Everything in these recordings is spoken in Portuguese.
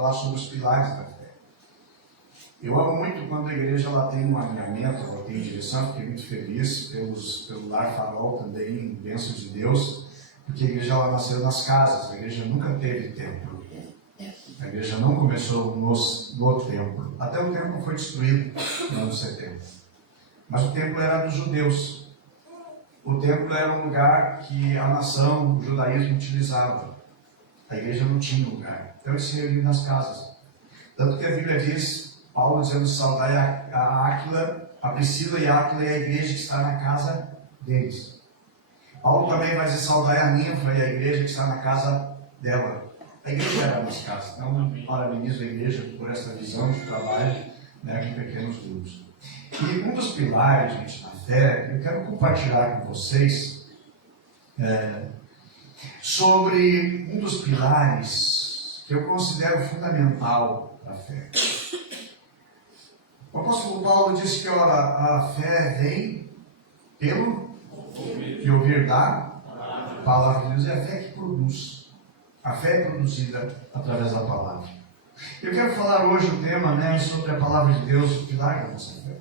falar sobre os pilares da fé. Eu amo muito quando a igreja ela tem um alinhamento, ela tem direção. Fiquei muito feliz pelo Lar Farol também, bênção de Deus, porque a igreja ela nasceu nas casas, a igreja nunca teve templo. A igreja não começou no templo. Até o templo foi destruído no ano 70. Mas o templo era dos judeus. O templo era um lugar que a nação, o judaísmo utilizava. A igreja não tinha lugar. Então eles se reuniam nas casas. Tanto que a Bíblia diz, Paulo dizendo, saudai a Áquila, a Priscila e a Áquila e a igreja que está na casa deles. Paulo também vai dizer, saudai a Ninfa e a igreja que está na casa dela. A igreja era nas casas. Então, parabenizo a igreja por essa visão de trabalho, né, com pequenos grupos. E um dos pilares, gente, na fé, eu quero compartilhar com vocês sobre um dos pilares que eu considero fundamental para a fé. O apóstolo Paulo disse que a fé vem pelo que ouvir da palavra de Deus, é a fé que produz. A fé é produzida através da palavra. Eu quero falar hoje o tema, né, sobre a palavra de Deus, o pilar da nossa fé.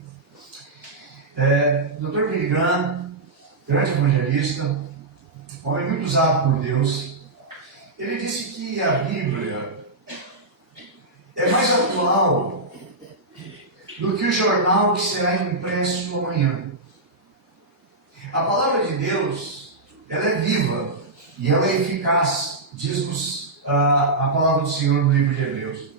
Dr. Billy Graham, grande evangelista, homem muito usado por Deus, ele disse que a Bíblia é mais atual do que o jornal que será impresso amanhã. A palavra de Deus, ela é viva e ela é eficaz, diz-nos a palavra do Senhor no livro de Hebreus.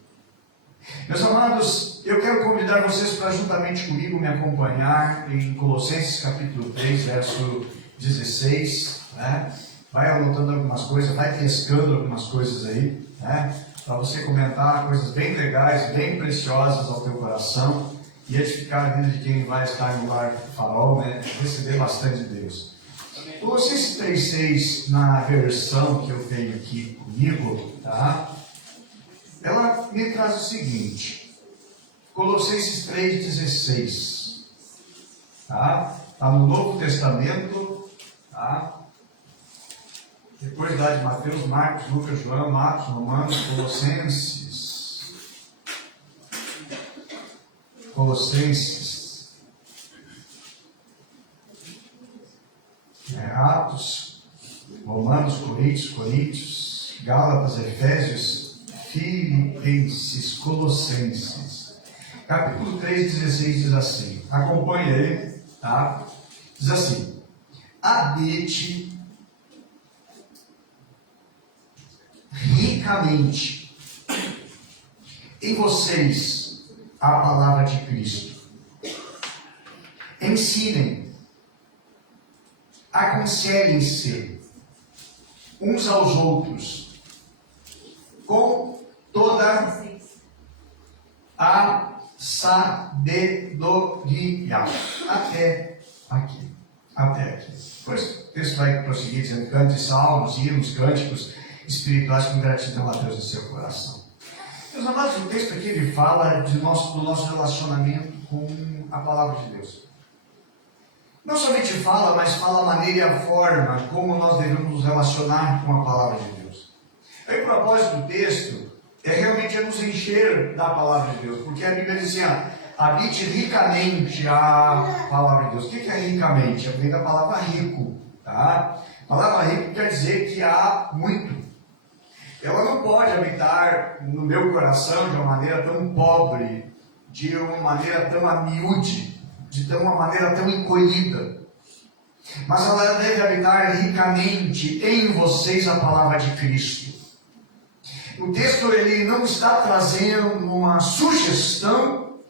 Meus amados, eu quero convidar vocês para juntamente comigo me acompanhar em Colossenses capítulo 3, verso 16, né? Vai anotando algumas coisas, vai pescando algumas coisas aí, né? Para você comentar coisas bem legais, bem preciosas ao teu coração e edificar a vida de quem vai estar no Lar Farol, né? Receber bastante de Deus. Colossenses 3,6, na versão que eu tenho aqui comigo, tá? Ela me traz o seguinte, Colossenses 3,16, tá? Está no Novo Testamento, tá? Depois dá de Mateus, Marcos, Lucas, João, Atos, Romanos, Colossenses, Atos, Romanos, Coríntios, Gálatas, Efésios, Filipenses, Colossenses. Capítulo 3,16 diz assim, acompanhe aí, tá? Diz assim, habite ricamente em vocês a palavra de Cristo. Ensinem, aconselhem-se uns aos outros com toda a sabedoria. Até aqui. Pois o texto vai prosseguir dizendo, cante salmos, hinos, cânticos espirituais com gratidão a Deus no seu coração. Meus amados, o texto aqui ele fala do nosso relacionamento com a palavra de Deus. Não somente fala, mas fala a maneira e a forma como nós devemos nos relacionar com a palavra de Deus. Aí o propósito do texto é realmente nos encher da palavra de Deus, porque a Bíblia diz assim, habite ricamente a palavra de Deus. O que é ricamente? Vem da palavra rico, tá? A palavra rico quer dizer que há muito. Ela não pode habitar no meu coração de uma maneira tão pobre, de uma maneira tão amiúde, de uma maneira tão encolhida. Mas ela deve habitar ricamente em vocês a palavra de Cristo. O texto ele não está trazendo uma sugestão,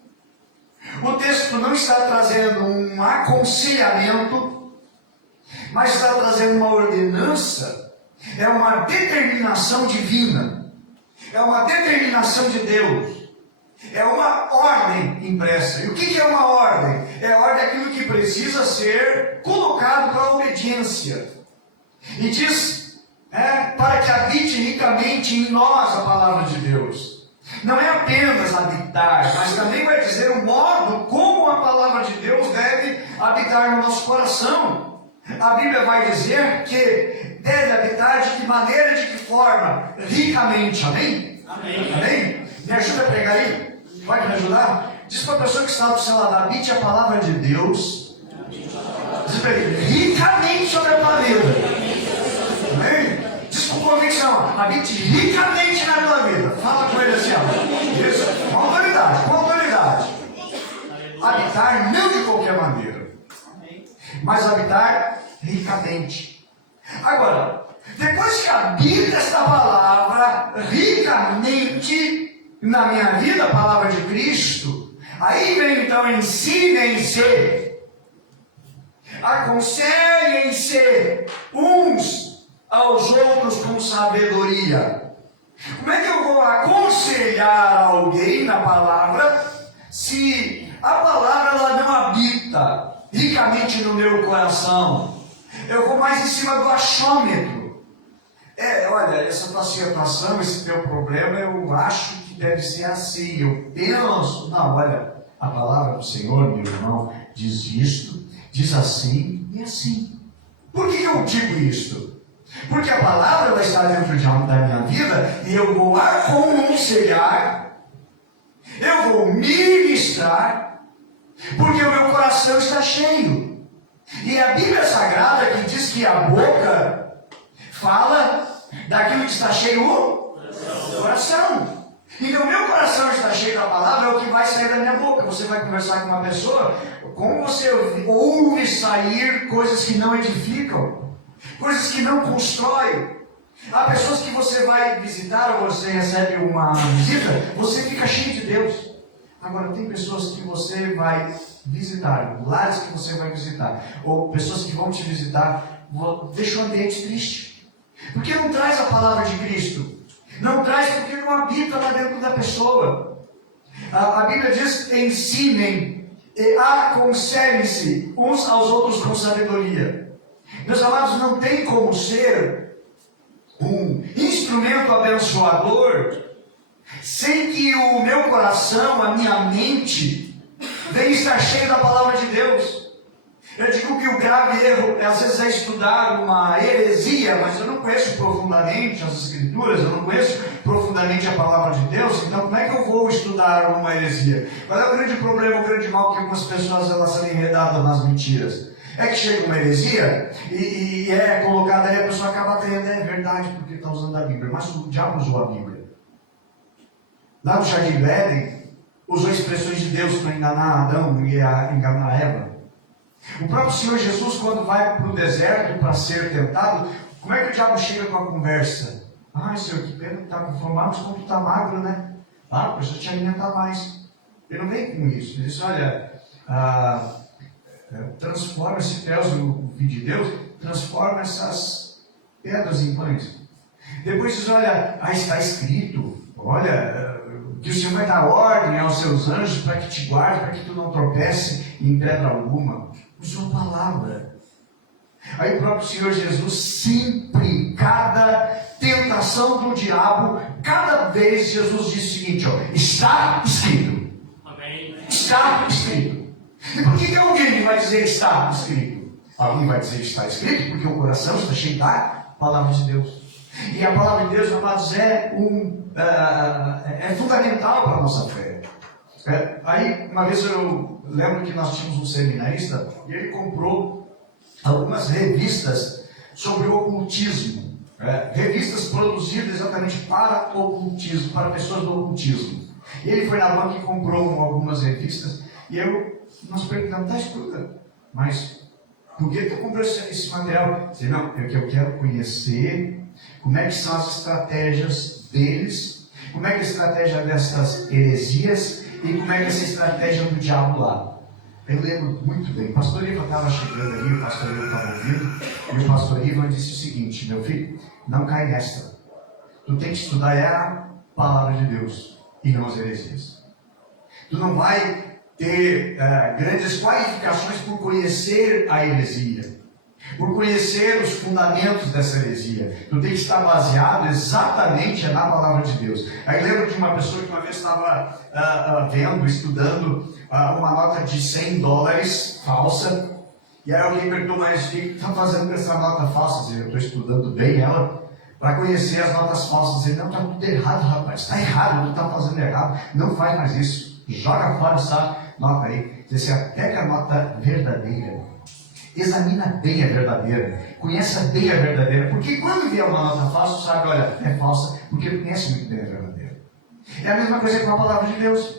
o texto não está trazendo um aconselhamento, mas está trazendo uma ordenança. É uma determinação divina, é uma determinação de Deus, é uma ordem impressa. E o que é uma ordem? É a ordem daquilo que precisa ser colocado para a obediência. E diz, para que habite ricamente em nós a palavra de Deus. Não é apenas habitar, mas também vai dizer o modo como a palavra de Deus deve habitar no nosso coração. A Bíblia vai dizer que deve habitar de que maneira, de que forma? Ricamente, amém? Amém? Me ajuda a pregar aí? Pode me ajudar? Diz para a pessoa que está do seu lado: habite a palavra de Deus. Diz para ele: ricamente sobre a tua vida. Amém? Diz com convicção: habite ricamente na tua vida. Fala com ele assim, ó. Isso, com autoridade, com autoridade. Habitar não de qualquer maneira, mas habitar ricamente. Agora, depois que habita esta palavra ricamente na minha vida, a palavra de Cristo, aí vem então: ensinem-se, aconselhem-se uns aos outros com sabedoria. Como é que eu vou aconselhar alguém na palavra se a palavra ela não habita ricamente no meu coração? Eu vou mais em cima do achômetro. Olha, essa tua situação, esse teu problema, eu acho que deve ser assim. Eu penso, não, olha, a palavra do Senhor, meu irmão, diz isto, diz assim e assim. Por que eu digo isto? Porque a palavra vai estar dentro da minha vida e eu vou aconselhar, eu vou ministrar, porque o meu coração está cheio. E a Bíblia Sagrada que diz que a boca fala daquilo que está cheio o coração. Então, meu coração está cheio da palavra, é o que vai sair da minha boca. Você vai conversar com uma pessoa, como você ouve sair coisas que não edificam, coisas que não constroem. Há pessoas que você vai visitar, ou você recebe uma visita, você fica cheio de Deus. Agora, tem pessoas que você vai visitar, lares que você vai visitar, ou pessoas que vão te visitar, deixa o ambiente triste. Porque não traz a palavra de Cristo. Não traz porque não habita lá dentro da pessoa. A Bíblia diz: ensinem e aconselhem-se uns aos outros com sabedoria. Meus amados, não tem como ser um instrumento abençoador sem que o meu coração, a minha mente, venha estar cheio da palavra de Deus. Eu digo que o grave erro às vezes é estudar uma heresia, mas eu não conheço profundamente as Escrituras, eu não conheço profundamente a palavra de Deus, então como é que eu vou estudar uma heresia? Qual é o grande problema, o grande mal que algumas pessoas elas são enredadas nas mentiras? É que chega uma heresia e é colocada aí, a pessoa acaba crendo, é verdade, porque está usando a Bíblia, mas o diabo usou a Bíblia. Lá no Jardim do Éden, usou expressões de Deus para enganar Adão e enganar Eva. O próprio Senhor Jesus, quando vai para o deserto para ser tentado, como é que o diabo chega com a conversa? Ah, Senhor, que pena que está com fome, mas como tu está magro, né? Ah, precisa te alimentar mais. Ele não vem com isso. Ele diz: olha, transforma esse pés no filho de Deus, transforma essas pedras em pães. Depois diz: olha, está escrito, olha, que o Senhor vai dar ordem aos seus anjos para que te guarde, para que tu não tropece em pedra alguma. Usou a palavra. Aí o próprio Senhor Jesus, sempre, cada tentação do diabo, cada vez Jesus diz o seguinte: ó, está escrito. Amém. Está escrito. E por que alguém vai dizer está escrito? Alguém vai dizer está escrito porque o coração está cheio da palavra de Deus. E a palavra de Deus, amados, é fundamental para a nossa fé. Aí, uma vez eu lembro que nós tínhamos um seminarista e ele comprou algumas revistas sobre o ocultismo. Revistas produzidas exatamente para o ocultismo, para pessoas do ocultismo. Ele foi na banca e comprou algumas revistas e nós perguntamos: escuta, mas por que tu comprou esse material? Eu disse: não, é que eu quero conhecer como é que são as estratégias deles, como é que é a estratégia dessas heresias e como é que é essa estratégia do diabo lá. Eu lembro muito bem, o pastor Ivan estava chegando ali, o pastor Ivan estava ouvindo, e o pastor Ivan disse o seguinte: meu filho, não cai nesta. Tu tem que estudar a palavra de Deus e não as heresias. Tu não vai ter grandes qualificações por conhecer a heresia, por conhecer os fundamentos dessa heresia. Tu tem que estar baseado exatamente na palavra de Deus. Aí lembro de uma pessoa que uma vez estava estudando uma nota de $100 falsa, e aí alguém perguntou: mas o que está fazendo com essa nota falsa? Eu estou estudando bem ela, para conhecer as notas falsas. Dizer, não, está tudo errado, rapaz, está errado, tu está fazendo errado, não faz mais isso. Joga fora essa nota aí. Você pega a nota verdadeira, examina bem a verdadeira, conhece bem a verdadeira, porque quando vier uma nota falsa, sabe, olha, é falsa, porque conhece muito bem a verdadeira. É a mesma coisa com a palavra de Deus.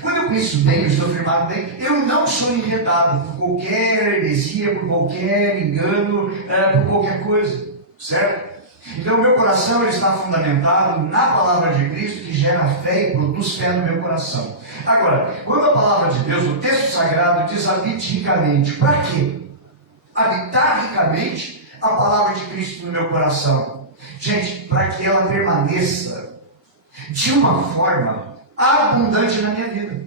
Quando eu conheço bem, eu estou firmado bem, eu não sou enredado por qualquer heresia, por qualquer engano, por qualquer coisa, certo? Então o meu coração ele está fundamentado na palavra de Cristo, que gera fé e produz fé no meu coração. Agora, quando a palavra de Deus, o texto sagrado diz habite ricamente, para quê? Habitar ricamente a palavra de Cristo no meu coração. Gente, para que ela permaneça de uma forma abundante na minha vida.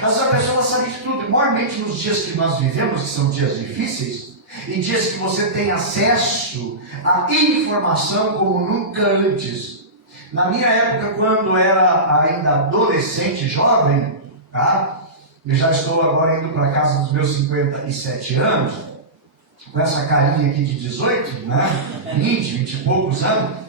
Às vezes a pessoa sabe de tudo, normalmente nos dias que nós vivemos, que são dias difíceis, em dias que você tem acesso a informação como nunca antes. Na minha época, quando era ainda adolescente, jovem, tá? Eu já estou agora indo para a casa dos meus 57 anos, com essa carinha aqui de 18, né? 20 e poucos anos.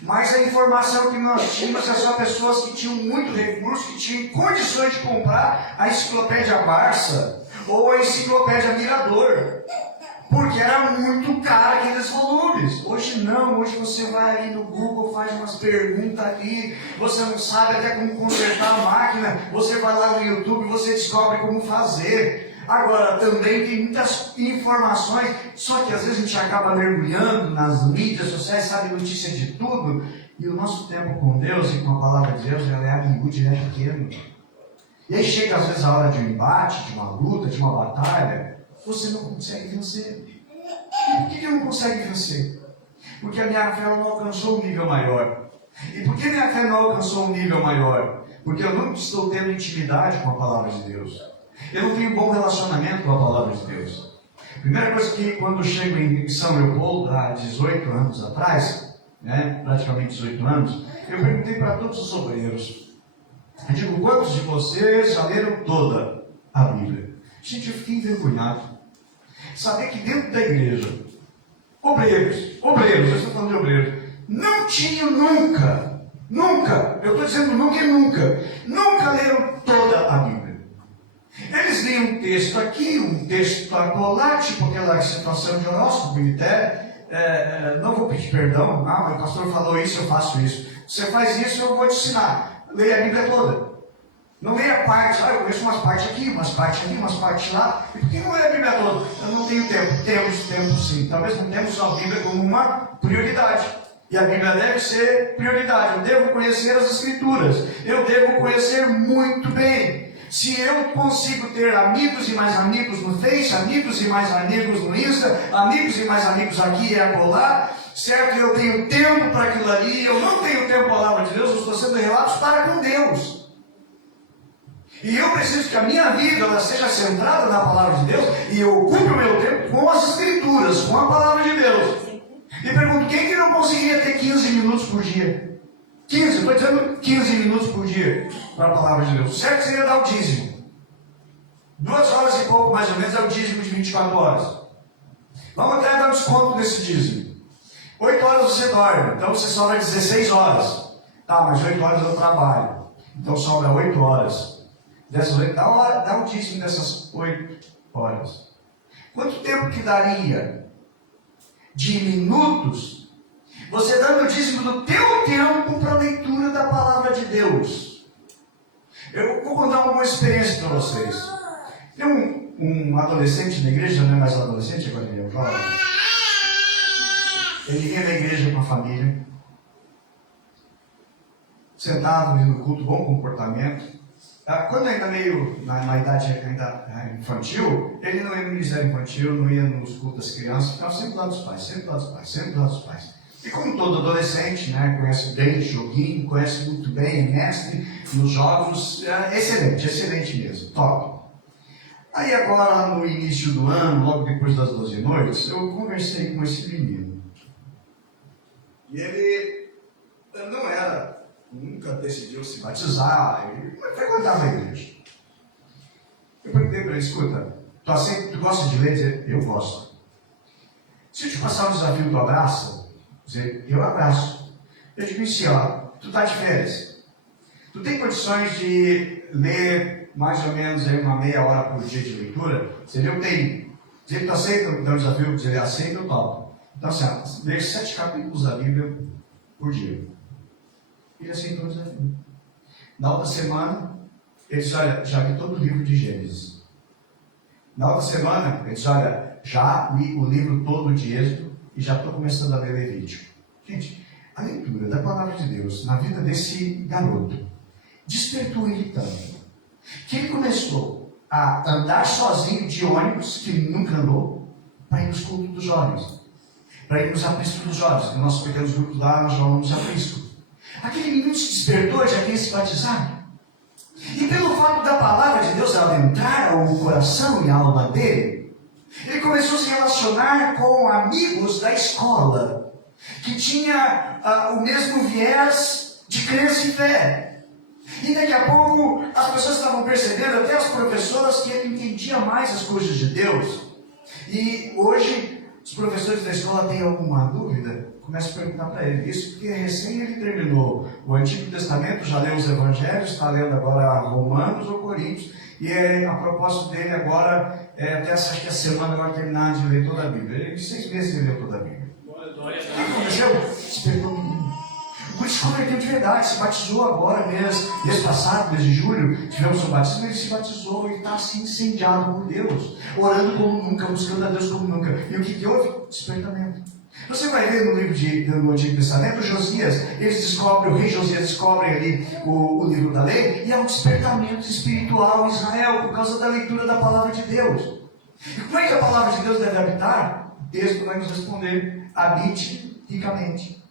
Mas a informação que nós tínhamos é só pessoas que tinham muito recurso, que tinham condições de comprar a enciclopédia Barça ou a enciclopédia Mirador. Porque era muito caro aqueles volumes. Hoje não, hoje você vai ali no Google, faz umas perguntas ali, você não sabe até como consertar a máquina, você vai lá no YouTube e você descobre como fazer. Agora, também tem muitas informações, só que às vezes a gente acaba mergulhando nas mídias sociais, sabe notícia de tudo, e o nosso tempo com Deus e com a palavra de Deus, ela é miúde, é pequeno. E aí chega às vezes a hora de um embate, de uma luta, de uma batalha, você não consegue vencer. E por que eu não consegue vencer? Porque a minha fé não alcançou um nível maior. E por que minha fé não alcançou um nível maior? Porque eu não estou tendo intimidade com a palavra de Deus. Eu não tenho um bom relacionamento com a palavra de Deus. Primeira coisa que quando eu chego em São Leopoldo, há 18 anos atrás, né, praticamente 18 anos, eu perguntei para todos os obreiros. Eu digo, quantos de vocês já leram toda a Bíblia? Gente, eu fiquei envergonhado. Saber que dentro da igreja, obreiros, eu estou falando de obreiros, não tinham nunca, eu estou dizendo nunca e nunca leram toda a Bíblia. Eles liam um texto aqui, um texto acolá, tipo aquela situação de horóscopo, não vou pedir perdão, mas o pastor falou isso, eu faço isso. Você faz isso, eu vou te ensinar. Leia a Bíblia toda. Não leia parte, eu conheço umas partes aqui, umas partes lá. E por que não leia a Bíblia toda? Eu não tenho tempo. Temos tempo sim. Talvez não temos a Bíblia como uma prioridade. E a Bíblia deve ser prioridade. Eu devo conhecer as Escrituras. Eu devo conhecer muito bem. Se eu consigo ter amigos e mais amigos no Face, amigos e mais amigos no Insta, amigos e mais amigos aqui e acolá, certo? Eu tenho tempo para aquilo ali, eu não tenho tempo para a palavra de Deus, eu estou sendo relatos para com Deus. E eu preciso que a minha vida ela seja centrada na palavra de Deus e eu ocupe o meu tempo com as Escrituras, com a palavra de Deus. E pergunto, quem que não conseguiria ter 15 minutos por dia? 15, estou dizendo 15 minutos por dia para a palavra de Deus. Certo seria dar o dízimo. 2 horas e pouco, mais ou menos, é o dízimo de 24 horas. Vamos até dar desconto nesse dízimo. 8 horas você dorme, então você sobra 16 horas. Tá, mas 8 horas eu trabalho. Então sobra 8 horas. Dessas 8, dá o dízimo dessas 8 horas. Quanto tempo que daria de minutos você dando o dízimo do teu tempo para a leitura da palavra de Deus? Eu vou contar uma experiência para vocês. Tem um adolescente na igreja, não é mais adolescente, agora ele é jovem. Ele vinha na igreja com a família, sentado no culto, bom comportamento. Quando ainda meio na idade ainda infantil, ele não ia no ministério infantil, não ia nos cultos das crianças, ficava sempre lá dos pais. E como todo adolescente, né, conhece bem joguinho, conhece muito bem, é mestre nos jogos, excelente mesmo, top. Aí agora, no início do ano, logo depois das 12 noites, eu conversei com esse menino. E ele não era... Nunca decidiu se batizar, ele frequentava a igreja. Eu perguntei para ele, escuta, tu gosta de ler? Eu gosto. Se eu te passar um desafio, tu abraça? Eu abraço. Eu digo assim, ó, tu tá de férias. Tu tem condições de ler mais ou menos aí uma meia hora por dia de leitura? Se ele tem. Se ele aceita, dá um desafio, se ele aceita, eu topo. Então assim, ó, ler 7 capítulos da Bíblia por dia. Ele aceitou o desafio. Na outra semana, ele disse, olha, já li todo o livro de Gênesis. Na outra semana, ele disse, olha, já li o livro todo de Êxodo e já estou começando a ler Levítico. Gente, a leitura da palavra de Deus na vida desse garoto despertou ele tanto que ele começou a andar sozinho de ônibus, que ele nunca andou, para ir nos cultos dos jovens, para ir nos apriscos dos jovens, que nossos pequenos grupos lá nós chamamos de aprisco. Aquele menino se despertou, já queria se batizar. E pelo fato da palavra de Deus ela entrar ao coração e à alma dele, ele começou a se relacionar com amigos da escola, que tinha o mesmo viés de crença e fé. E daqui a pouco as pessoas estavam percebendo, até as professoras, que ele entendia mais as coisas de Deus. E hoje, os professores da escola têm alguma dúvida, começam a perguntar para ele isso, porque recém ele terminou o Antigo Testamento, já leu os Evangelhos, está lendo agora Romanos ou Coríntios, e a propósito dele agora até acho que a semana vai terminar de ler toda a Bíblia. Ele, de 6 meses ele leu toda a Bíblia. O que aconteceu? Despertou o menino. Por isso converteu de verdade, se batizou agora mês passado, mês de julho, tivemos um batismo, ele se batizou e está assim incendiado por Deus, orando como nunca, buscando a Deus como nunca. E o que houve? Despertamento. Você vai ver no livro do Antigo Testamento, Josias, o rei Josias descobre ali o livro da lei, e há um despertamento espiritual em Israel, por causa da leitura da palavra de Deus. E como é que a palavra de Deus deve habitar? O texto vai nos responder, habite ricamente.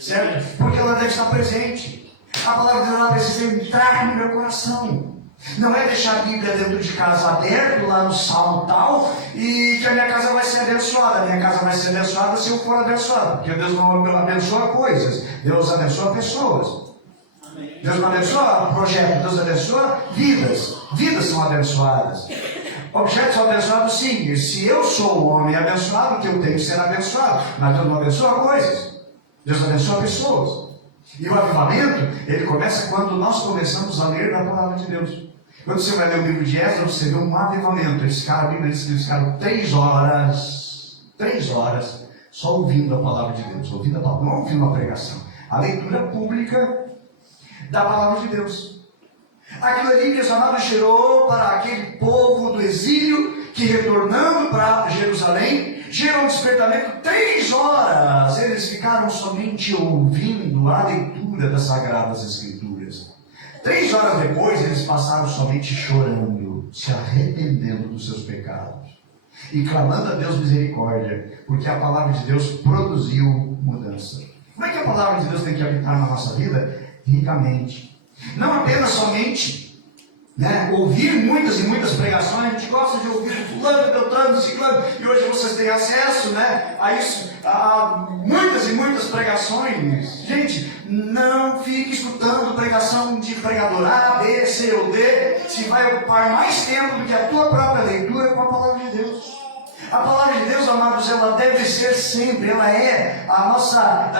Certo? Porque ela deve estar presente. A palavra de Deus ela precisa entrar no meu coração. Não é deixar a Bíblia dentro de casa aberto, lá no salmo tal, e que a minha casa vai ser abençoada. A minha casa vai ser abençoada se eu for abençoado. Porque Deus não abençoa coisas, Deus abençoa pessoas. Deus não abençoa projetos, Deus abençoa vidas. Vidas são abençoadas. Objetos são abençoados sim. E se eu sou um homem abençoado, que eu tenho que ser abençoado. Mas Deus não abençoa coisas. Deus abençoa pessoas. E o avivamento, ele começa quando nós começamos a ler a palavra de Deus. Quando você vai ler o livro de Esdras, você vê um avivamento. Eles ficaram 3 horas, só ouvindo a palavra de Deus. Ouvindo a palavra, não ouvindo uma pregação. A leitura pública da palavra de Deus. Aquilo ali que os amados gerou para aquele povo do exílio, que retornando para Jerusalém, gerou um despertamento. 3 horas eles ficaram somente ouvindo a leitura das Sagradas Escrituras. 3 horas depois eles passaram somente chorando, se arrependendo dos seus pecados e clamando a Deus misericórdia, porque a palavra de Deus produziu mudança. Como é que a palavra de Deus tem que habitar na nossa vida? Ricamente. Não apenas somente ouvir muitas e muitas pregações. A gente gosta de ouvir fulano, beltrano, ciclano, e hoje vocês têm acesso a isso, a muitas e muitas pregações. Gente, não fique escutando pregação de pregador A, B, C ou D, se vai ocupar mais tempo do que a tua própria leitura com a palavra de Deus. A palavra de Deus, amados, ela deve ser sempre, ela é a nossa,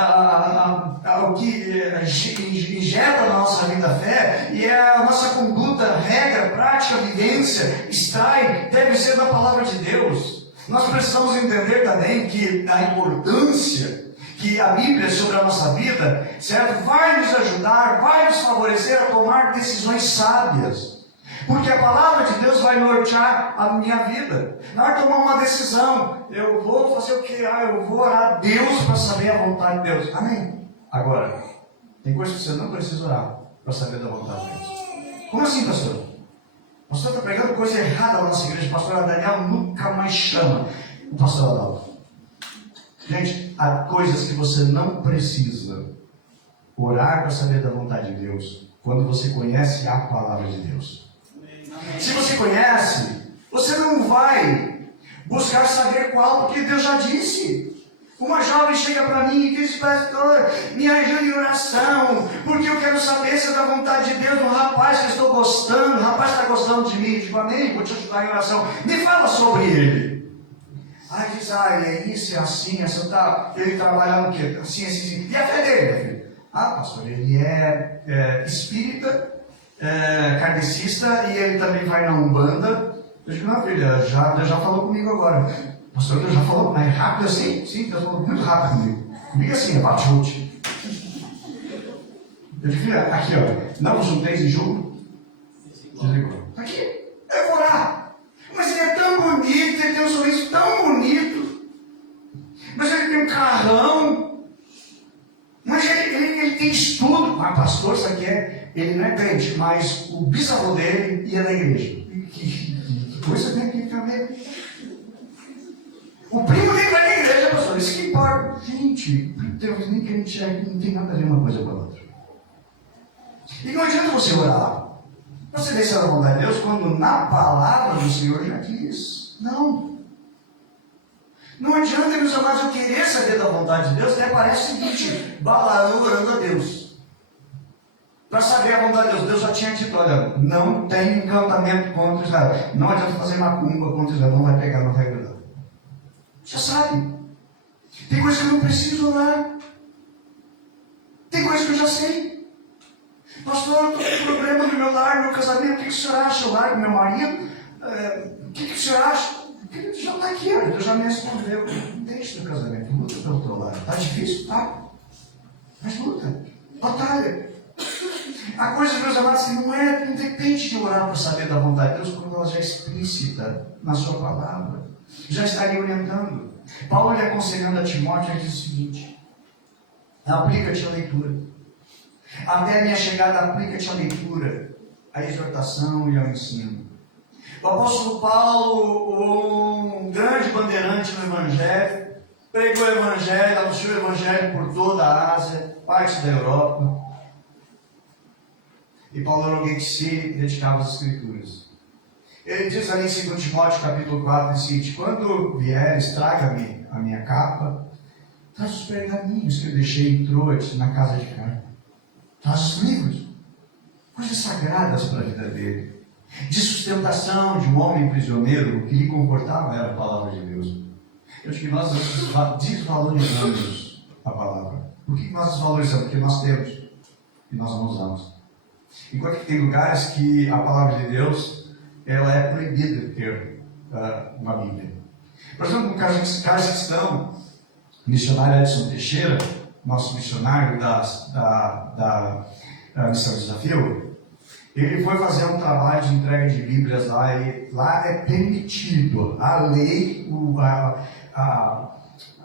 o que injeta na nossa vida a fé, e é a nossa conduta, regra, prática, vivência, extrai, deve ser da palavra de Deus. Nós precisamos entender também que a importância que a Bíblia sobre a nossa vida, certo, vai nos ajudar, vai nos favorecer a tomar decisões sábias. Porque a palavra de Deus vai nortear a minha vida. Na hora de tomar uma decisão, eu vou fazer o quê? Eu vou orar a Deus para saber a vontade de Deus. Amém? Agora, tem coisas que você não precisa orar para saber da vontade de Deus. Como assim, pastor? O pastor está pregando coisa errada na nossa igreja. O pastor Daniel nunca mais chama o pastor Adalto. Gente, há coisas que você não precisa orar para saber da vontade de Deus quando você conhece a palavra de Deus. Se você conhece, você não vai buscar saber qual, porque Deus já disse. Uma jovem chega para mim e diz: pastor, me ajude em oração, porque eu quero saber se é da vontade de Deus. Um rapaz que eu estou gostando, o rapaz está gostando de mim. Eu digo: amém, vou te ajudar em oração. Me fala sobre ele. Aí diz, é isso, é assim, essa tá. Ele trabalha no quê? Assim, assim, assim. E a fé dele, filho? Pastor, ele é espírita, kardecista, e ele também vai na Umbanda. Eu digo, não, filho, Deus já falou comigo agora. Pastor, Deus já falou, mas rápido assim? Sim, Deus falou muito rápido comigo. Comigo assim, bate-chute. Eu digo, filho, aqui, ó, não vos junteis em julgo? Desligou. Aqui, eu vou orar. Mas ele é tão bonito, ele tem um sorriso tão bonito. Mas ele tem um carrão. Mas ele tem estudo. Mas pastor, isso aqui ele não é crente, mas o bisavô dele ia na igreja. Que coisa tem aqui também. O primo dele vai na igreja, pastor. Isso que importa. Gente, Deus, nem crente aqui não tem nada a ver uma coisa com a outra. E não adianta você orar. Você vê se é a vontade de Deus quando na palavra do Senhor já diz. Não. Não adianta, meus amados, eu querer saber da vontade de Deus, até parece o seguinte, Balaão orando a Deus. Para saber a vontade de Deus, Deus já tinha dito, olha, não tem encantamento contra Israel. Não adianta fazer macumba contra Israel, não vai pegar, não vai grudar. Já sabe. Tem coisa que eu não preciso orar. Tem coisa que eu já sei. Pastor, eu estou com problema no meu lar, no meu casamento, o que o senhor acha? Eu largo meu marido? O que o senhor acha? Ele já está aqui, olha, Deus já me respondeu. Deixa o casamento, luta pelo teu lar. Está difícil? Tá. Mas luta. Batalha. Há coisas, meus amados, que não depende de orar para saber da vontade de Deus, quando ela já é explícita na sua palavra. Já estaria orientando. Paulo lhe aconselhando a Timóteo, ele diz o seguinte: aplica-te a leitura. Até a minha chegada, aplica-te a leitura, a exortação e ao ensino. O apóstolo Paulo, um grande bandeirante no Evangelho, pregou o Evangelho, anunciou o Evangelho por toda a Ásia, parte da Europa. E Paulo era alguém que se dedicava às Escrituras. Ele diz ali em 2 Timóteo capítulo 4, o seguinte: quando vieres, traga-me a minha capa, traz os pergaminhos que eu deixei em Troade, na casa de carne. Traz os livros, coisas sagradas para a vida dele, de sustentação de um homem prisioneiro. O que lhe confortava era a palavra de Deus. Eu acho que nós desvalorizamos a palavra. Por que nós desvalorizamos? Porque nós temos e nós não usamos. Enquanto que tem lugares que a palavra de Deus ela é proibida de ter uma Bíblia. Por exemplo, no Cazaquistão, o missionário Edson Teixeira, nosso missionário da Missão Desafio, ele foi fazer um trabalho de entrega de Bíblias lá, e lá é permitido, a lei,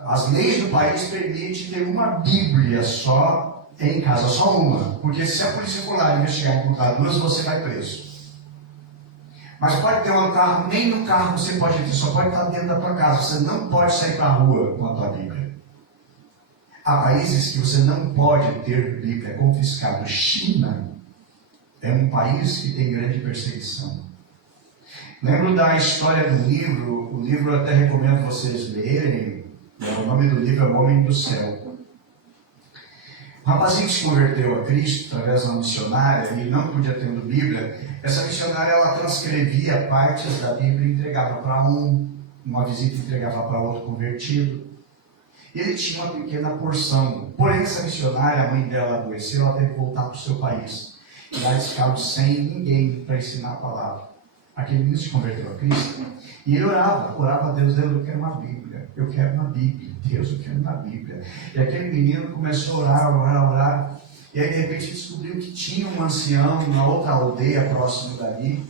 as leis do país permitem ter uma Bíblia só em casa, só uma, porque se a polícia for lá investigar e encontrar duas, você vai preso. Mas pode ter um carro, nem no carro você pode ter, só pode estar dentro da tua casa, você não pode sair para a rua com a tua Bíblia. Há países que você não pode ter Bíblia, é confiscado. China é um país que tem grande perseguição. Lembro da história do livro, o livro eu até recomendo vocês lerem, o nome do livro é O Homem do Céu. Um rapazinho que se converteu a Cristo através de uma missionária e não podia tendo Bíblia, essa missionária ela transcrevia partes da Bíblia e entregava para uma visita entregava para outro convertido. Ele tinha uma pequena porção. Porém, essa missionária, a mãe dela adoeceu, ela teve que voltar para o seu país. E lá eles ficaram sem ninguém para ensinar a palavra. Aquele menino se converteu a Cristo. E ele orava a Deus, eu quero uma Bíblia. Eu quero uma Bíblia. Deus, eu quero uma Bíblia. E aquele menino começou a orar. E aí, de repente, descobriu que tinha um ancião na outra aldeia próximo dali,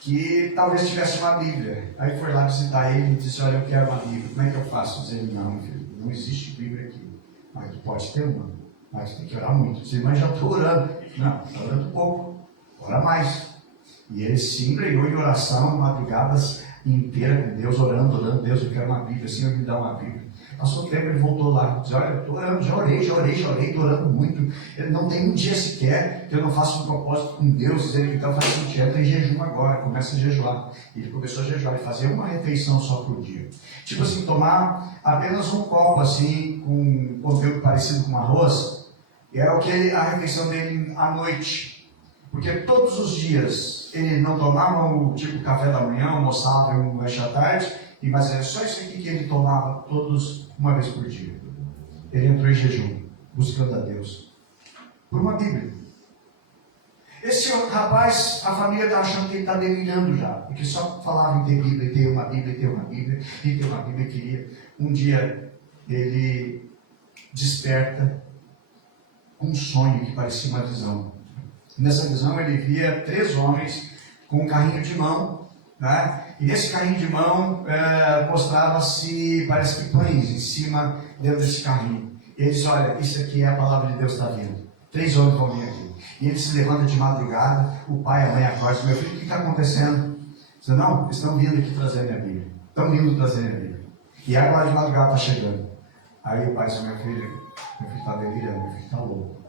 que talvez tivesse uma Bíblia. Aí foi lá visitar ele e disse: olha, eu quero uma Bíblia. Como é que eu faço? Diz ele: não, filho, não existe Bíblia aqui. Mas tu pode ter uma. Mas tu tem que orar muito. Diz ele: mas já estou orando. Não, está orando pouco. Ora mais. E ele se embrenhou em oração, madrugadas inteiras com Deus, orando. Deus, eu quero uma Bíblia. Senhor, me dá uma Bíblia. Passou o tempo, ele voltou lá. Disse: olha, eu estou orando, já orei, estou orando muito. Ele não tem um dia sequer que eu não faça um propósito com Deus. Ele então faz um dia, em jejum agora, começa a jejuar. E ele começou a jejuar e fazer uma refeição só por dia. Tipo assim, tomar apenas um copo assim, com um conteúdo parecido com arroz. E era a refeição dele à noite. Porque todos os dias ele não tomava o tipo café da manhã, almoçava e um lanche à tarde. Mas é só isso aqui que ele tomava todos uma vez por dia. Ele entrou em jejum, buscando a Deus, por uma Bíblia. Esse rapaz, a família está achando que ele está delirando já, porque só falava em ter Bíblia, ter uma Bíblia, ter uma Bíblia, e ter uma Bíblia, queria. Um dia, ele desperta um sonho que parecia uma visão. Nessa visão, ele via 3 homens com um carrinho de mão, né? E nesse carrinho de mão, postava-se, parece que pães em cima, dentro desse carrinho. E ele diz, olha, isso aqui é a palavra de Deus está vindo. 3 homens vão vir aqui. E ele se levanta de madrugada, o pai e a mãe acordam, meu filho, o que está acontecendo? Diz, não, eles estão vindo aqui trazer a minha Bíblia. Estão vindo trazer a minha Bíblia. E agora de madrugada está chegando. Aí o pai diz, meu filho está delirando, meu filho está louco.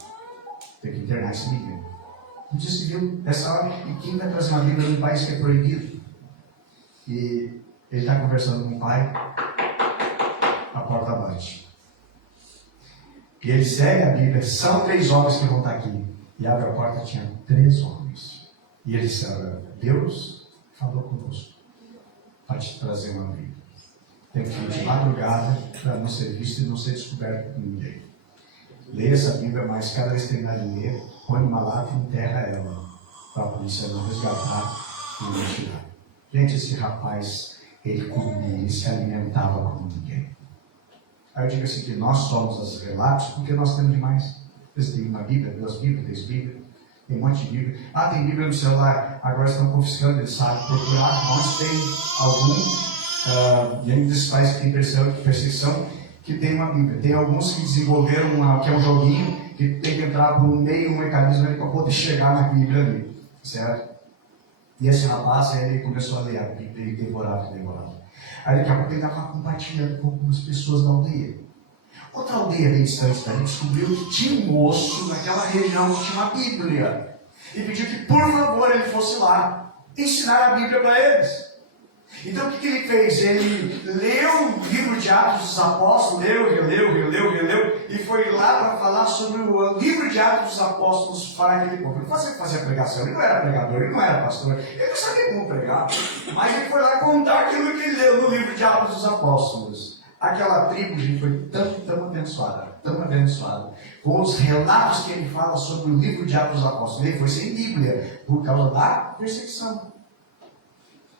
Tem que internar esse menino. Não sei se viu essa hora, e quem vai trazer uma Bíblia num país que é proibido? E ele está conversando com o pai, a porta bate. E ele segue a Bíblia, são 3 homens que vão estar aqui. E abre a porta, tinha 3 homens. E ele disse, Deus falou conosco para te trazer uma Bíblia. Tem que ir de madrugada para não ser visto e não ser descoberto por ninguém. Leia essa Bíblia, mas cada vez que terminar de ler, põe uma lata e enterra ela, para a polícia não resgatar e não tirar. Gente, esse rapaz, ele comia, ele se alimentava como ninguém. Aí eu digo assim, que nós somos os relatos, porque nós temos demais. Eles têm uma Bíblia, 2 Bíblias, 3 Bíblias, tem um monte de Bíblia. Tem Bíblia no celular, agora estão confiscando, eles sabem procurar, mas tem algum, dentro desses pais que tem perseguição, que tem uma Bíblia. Tem alguns que desenvolveram, que é um joguinho, que tem que entrar por um meio, um mecanismo ali para poder chegar na Bíblia ali, certo? E esse rapaz, ele começou a ler a Bíblia e devorava. Aí daqui a pouco ele estava compartilhando com algumas pessoas da aldeia. Outra aldeia bem distante dali descobriu que tinha um moço naquela região que tinha uma Bíblia. E pediu que, por favor, ele fosse lá ensinar a Bíblia para eles. Então o que ele fez? Ele leu o livro de Atos dos Apóstolos, releu, e foi lá para falar sobre o livro de Atos dos Apóstolos para aquele povo. Ele fazia pregação, ele não era pregador, ele não era pastor, ele não sabia como pregar, mas ele foi lá contar aquilo que ele leu no livro de Atos dos Apóstolos. Aquela tribo, gente, foi tão abençoada, com os relatos que ele fala sobre o livro de Atos dos Apóstolos. Ele foi sem Bíblia, por causa da perseguição.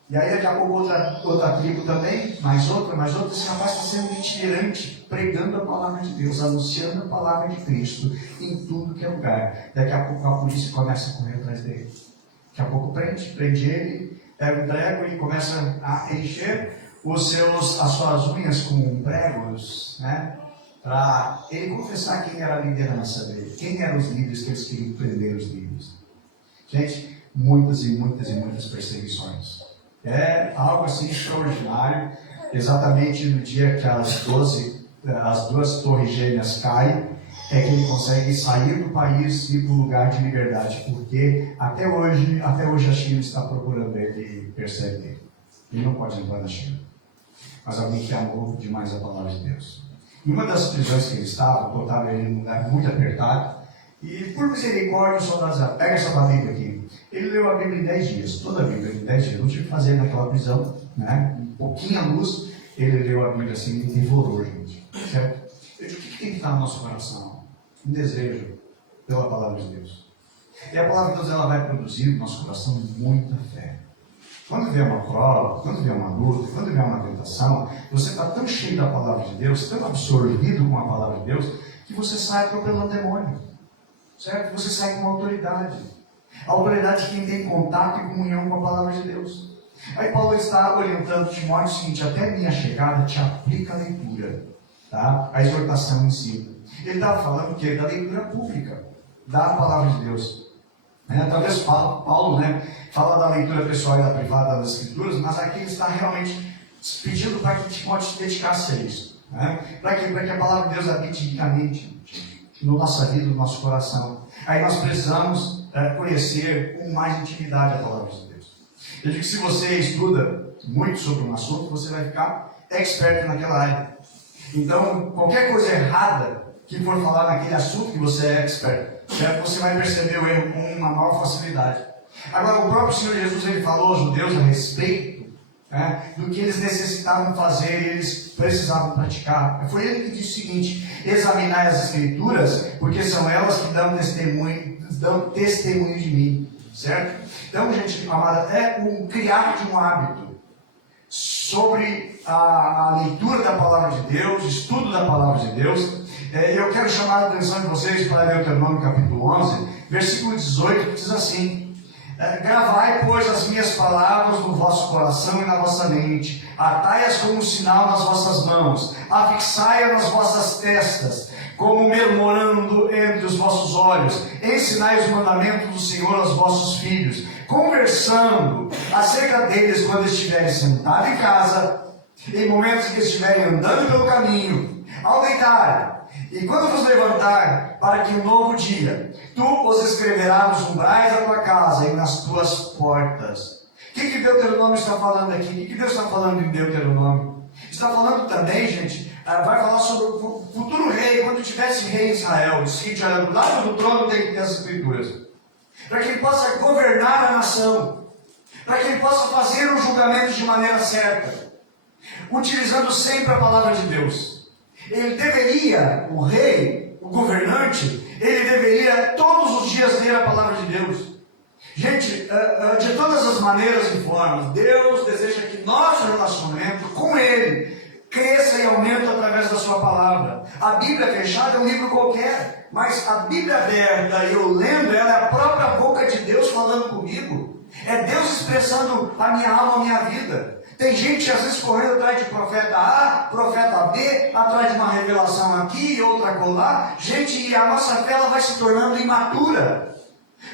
E aí daqui a pouco outra tribo também, mais outra, esse rapaz está sendo itinerante, pregando a palavra de Deus, anunciando a palavra de Cristo em tudo que é lugar. Daqui a pouco a polícia começa a correr atrás dele. Daqui a pouco prende ele, pega um prego e começa a encher as suas unhas com pregos, né? Para ele confessar quem era a liderança dele, quem eram os líderes que eles queriam prender os líderes. Gente, muitas perseguições. É algo assim extraordinário. Exatamente no dia que as 2 torres gêmeas caem, é que ele consegue sair do país e ir para um lugar de liberdade, porque até hoje a China está procurando ele e persegue ele. Ele não pode entrar na China. Mas alguém que amou demais a palavra de Deus. Em uma das prisões que ele estava, botaram ele num lugar muito apertado, e por misericórdia, o soldado disse, pega essa Bíblia aqui. Ele leu a Bíblia em 10 dias, toda a Bíblia em 10 dias. Não tinha que fazer naquela prisão, né? Um pouquinho a luz, ele leu a Bíblia assim e devorou, gente. Certo? O que tem que estar no nosso coração? Um desejo pela palavra de Deus. E a palavra de Deus, ela vai produzir no nosso coração muita fé. Quando vier uma prova, quando vier uma luta, quando vier uma tentação, você está tão cheio da palavra de Deus, tão absorvido com a palavra de Deus, que você sai atropelando demônio. Certo? Você sai com autoridade. A autoridade de quem tem contato e comunhão com a palavra de Deus. Aí Paulo está orientando Timóteo o seguinte: até minha chegada te aplica a leitura, tá? A exortação em si. Ele estava falando que da leitura pública da palavra de Deus. Talvez Paulo, fala da leitura pessoal e da privada das Escrituras, mas aqui ele está realmente pedindo para que Timóteo se dedicasse a isso. Para que a palavra de Deus habite ricamente na nossa vida, no nosso coração. Aí nós precisamos conhecer com mais intimidade a palavra de Deus. Eu digo que se você estuda muito sobre um assunto, você vai ficar expert naquela área. Então, qualquer coisa errada que for falar naquele assunto que você é expert, certo? Você vai perceber o erro com uma maior facilidade. Agora, o próprio Senhor Jesus, ele falou aos judeus a respeito do que eles necessitavam fazer e eles precisavam praticar. Foi ele que disse o seguinte: examinai as Escrituras, porque são elas que dão testemunho de mim. Certo? Então, gente amada, é criar de um hábito sobre a leitura da Palavra de Deus, estudo da Palavra de Deus. Eu quero chamar a atenção de vocês para Deuteronômio capítulo 11, versículo 18, que diz assim: gravai, pois, as minhas palavras no vosso coração e na vossa mente, atai-as como um sinal nas vossas mãos, afixai-as nas vossas testas, como memorando entre os vossos olhos, ensinai os mandamentos do Senhor aos vossos filhos, conversando acerca deles quando estiverem sentados em casa, em momentos em que estiverem andando pelo caminho, ao deitar, e quando vos levantar, para que um novo dia, tu os escreverás nos umbrais da tua casa e nas tuas portas. O que Deuteronômio está falando aqui? O que Deus está falando em Deuteronômio? Está falando também, gente, vai falar sobre o futuro rei, quando tivesse rei em Israel. Diz o seguinte: olha, do lado do trono tem que ter as Escrituras, para que ele possa governar a nação, para que ele possa fazer os julgamentos de maneira certa, utilizando sempre a palavra de Deus. Ele deveria, o rei, o governante, ele deveria todos os dias ler a palavra de Deus. Gente, de todas as maneiras e formas, Deus deseja que nosso relacionamento com Ele cresça e aumente através da sua palavra. A Bíblia fechada é um livro qualquer, mas a Bíblia aberta, eu lendo, ela é a própria boca de Deus falando comigo. É Deus expressando a minha alma, a minha vida. Tem gente às vezes correndo atrás de profeta A, profeta B, atrás de uma revelação aqui e outra acolá. Gente, e a nossa fé ela vai se tornando imatura.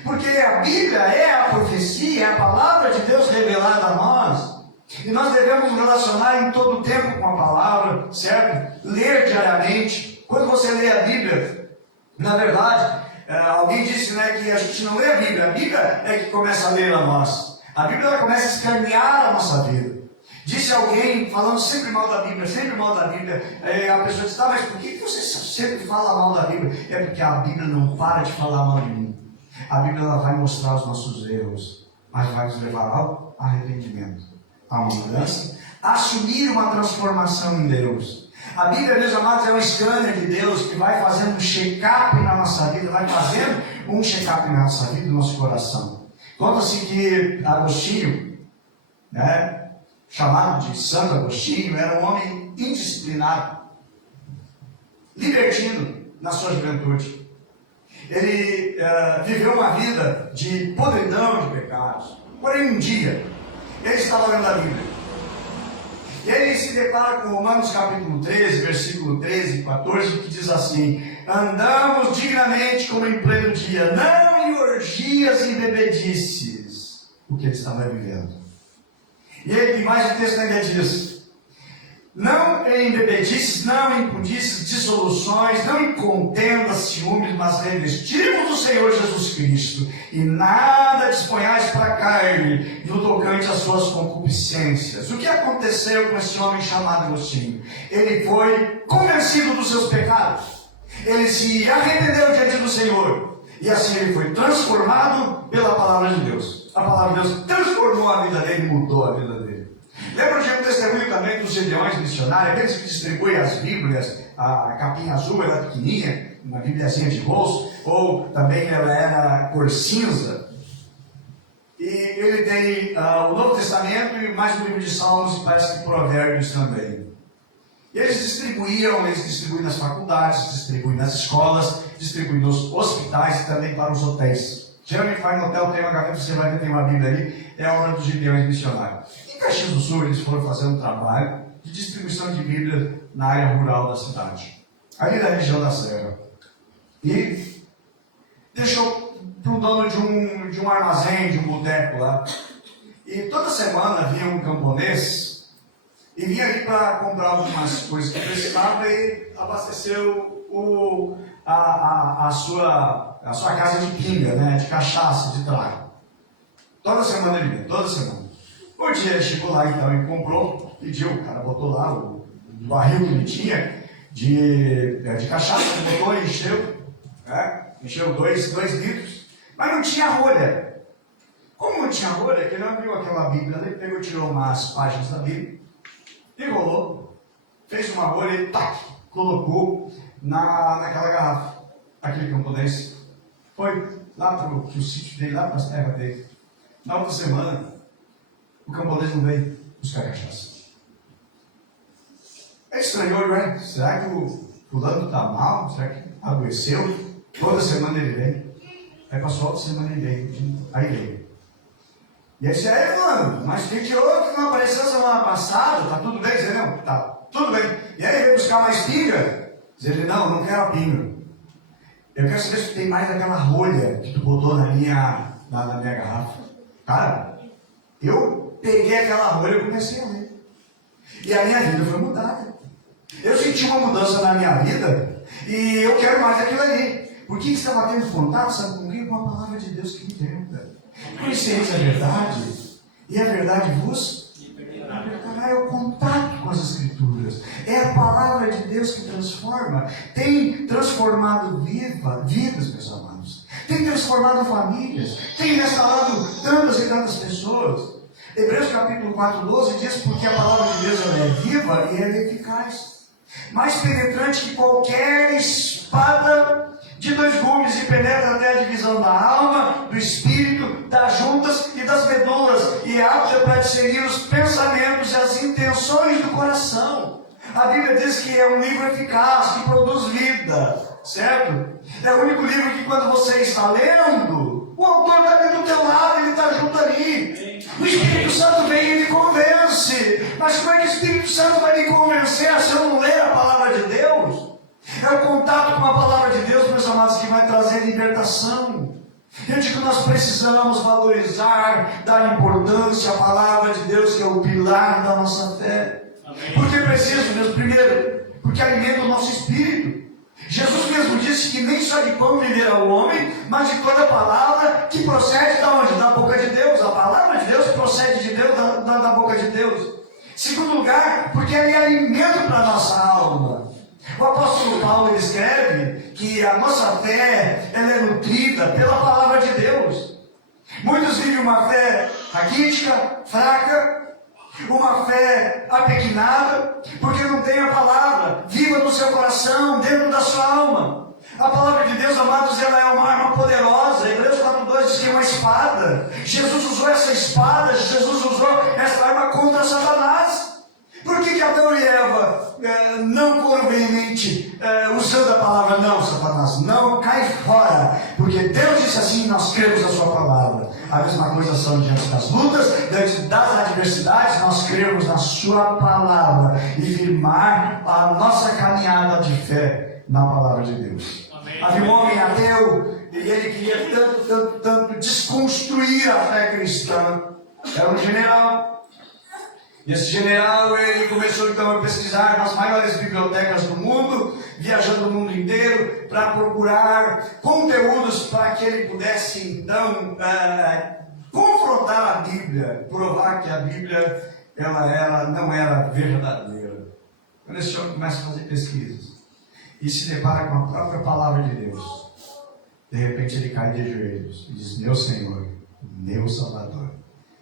Porque a Bíblia é a profecia, é a palavra de Deus revelada a nós. E nós devemos nos relacionar em todo o tempo com a palavra, certo? Ler diariamente. Quando você lê a Bíblia, na verdade, alguém disse, que a gente não lê a Bíblia é que começa a ler a nós. A Bíblia ela começa a escanear a nossa vida. Disse alguém, falando sempre mal da Bíblia, a pessoa disse: mas por que você sempre fala mal da Bíblia? É porque a Bíblia não para de falar mal de mim. A Bíblia ela vai mostrar os nossos erros, mas vai nos levar ao arrependimento, a uma mudança, a assumir uma transformação em Deus. A Bíblia, meus amados, é um scanner de Deus que vai fazendo um check-up na nossa vida, vai fazendo um check-up na nossa vida, no nosso coração. Conta-se que Agostinho, chamado de Santo Agostinho, era um homem indisciplinado, libertino na sua juventude. Ele viveu uma vida de podridão de pecados. Porém, um dia, ele estava lendo a Bíblia. E ele se depara com Romanos capítulo 13, versículo 13 e 14, que diz assim: andamos dignamente como em pleno dia, não em orgias e bebedices. O que ele estava vivendo. E mais o texto ainda diz: não em bebedices, não em impundices, dissoluções, não em contendas, ciúmes, mas revestivos do Senhor Jesus Cristo, e nada disponhais para a carne, no tocante às suas concupiscências. O que aconteceu com esse homem chamado Agostinho? Ele foi convencido dos seus pecados, ele se arrependeu diante do Senhor, e assim ele foi transformado pela palavra de Deus. A palavra de Deus transformou a vida dele e mudou a vida dele. Lembra de um testemunho também dos Gedeões missionários, aqueles que distribuem as Bíblias, a capinha azul era pequenininha, uma Bíbliazinha de bolso, ou também ela era cor cinza. E ele tem o Novo Testamento e mais o livro de Salmos e parece que Provérbios também. E eles distribuíam nas faculdades, distribuem nas escolas, distribuem nos hospitais e também para os hotéis. Geralmente vai no hotel, tem uma gaveta, você vai ver, tem uma Bíblia ali, é a hora dos Gedeões missionários. Em Caxias do Sul, eles foram fazer um trabalho de distribuição de Bíblia na área rural da cidade, ali na região da Serra. E deixou para o dono de um armazém, de um boteco lá. E toda semana vinha um camponês e vinha ali para comprar algumas coisas que precisava e abasteceu a sua casa de pinga, de cachaça, de trago. Toda semana ele vinha, toda semana. Um dia ele chegou lá então e comprou, pediu, o cara botou lá o barril que ele tinha de cachaça, ele botou e encheu 2 litros, mas não tinha rolha. Como não tinha rolha, ele não abriu aquela Bíblia, ele pegou, tirou umas páginas da Bíblia, enrolou, fez uma rolha e colocou naquela garrafa. Aquele camponês foi lá para o sítio dele, lá para as terras dele. Na outra semana, o camponês não veio buscar cachaça. É estranho, não é? Será que o fulano está mal? Será que adoeceu? Toda semana ele vem. Aí passou outra semana ele veio. Aí veio. E aí disse, mano, mas o que houve que não apareceu semana passada? Tá tudo bem? Diz ele, não, tá tudo bem. E aí ele veio buscar mais pinga? Diz ele, não quero a pinga. Eu quero saber se tem mais daquela rolha que tu botou na minha garrafa. Cara, eu peguei aquela rolha e comecei a ler. E a minha vida foi mudada. Eu senti uma mudança na minha vida e eu quero mais daquilo ali. Por que você está batendo contato, sabe comigo? Com a palavra de Deus que me liberta. Conhecereis a verdade e a verdade vos libertará. É o contato com as Escrituras. É a palavra de Deus que transforma. Tem transformado vidas, meus amados. Tem transformado famílias. Tem restaurado tantas e tantas pessoas. Hebreus capítulo 4:12 diz, porque a palavra de Deus ela é viva e ela é eficaz, mais penetrante que qualquer espada de 2 gumes, e penetra até a divisão da alma, do espírito, das juntas e das medulas, e é apta para discernir os pensamentos e as intenções do coração. A Bíblia diz que é um livro eficaz, que produz vida, certo? É o único livro que quando você está lendo, o autor está ali do teu lado, ele está junto ali. O Espírito Santo vem e me convence. Mas como é que o Espírito Santo vai me convencer se eu não ler a palavra de Deus? É o contato com a palavra de Deus, meus amados, que vai trazer libertação. Eu digo que nós precisamos valorizar, dar importância à palavra de Deus, que é o pilar da nossa fé. Amém. Porque preciso, Deus, primeiro, porque alimenta o nosso espírito. Jesus mesmo disse que nem só de pão viverá o homem, mas de toda palavra que procede da onde? Da boca de Deus. A palavra de Deus procede de Deus, da boca de Deus. Segundo lugar, porque ele é alimento para a nossa alma. O apóstolo Paulo ele escreve que a nossa fé ela é nutrida pela palavra de Deus. Muitos vivem uma fé raquítica, fraca, uma fé apequenada, porque não tem a palavra viva no seu coração, dentro da sua alma. A palavra de Deus, amados, ela é uma arma poderosa. Hebreus 4:2 diz que é uma espada. Jesus usou essa espada, Jesus usou essa arma contra Satanás. Por que Adão e Eva não foram veemente usando a palavra? Não, Satanás, não, cai fora. Porque Deus disse assim, nós cremos na sua palavra. A mesma coisa são diante das lutas, diante das adversidades, nós cremos na sua palavra. E firmar a nossa caminhada de fé na palavra de Deus. Amém. Havia um homem ateu, e ele queria tanto desconstruir a fé cristã. Era um general. E esse general, ele começou então a pesquisar nas maiores bibliotecas do mundo, viajando o mundo inteiro, para procurar conteúdos para que ele pudesse então confrontar a Bíblia, provar que a Bíblia ela não era verdadeira. Quando esse homem começa a fazer pesquisas e se depara com a própria palavra de Deus, de repente ele cai de joelhos e diz, meu Senhor, meu Salvador.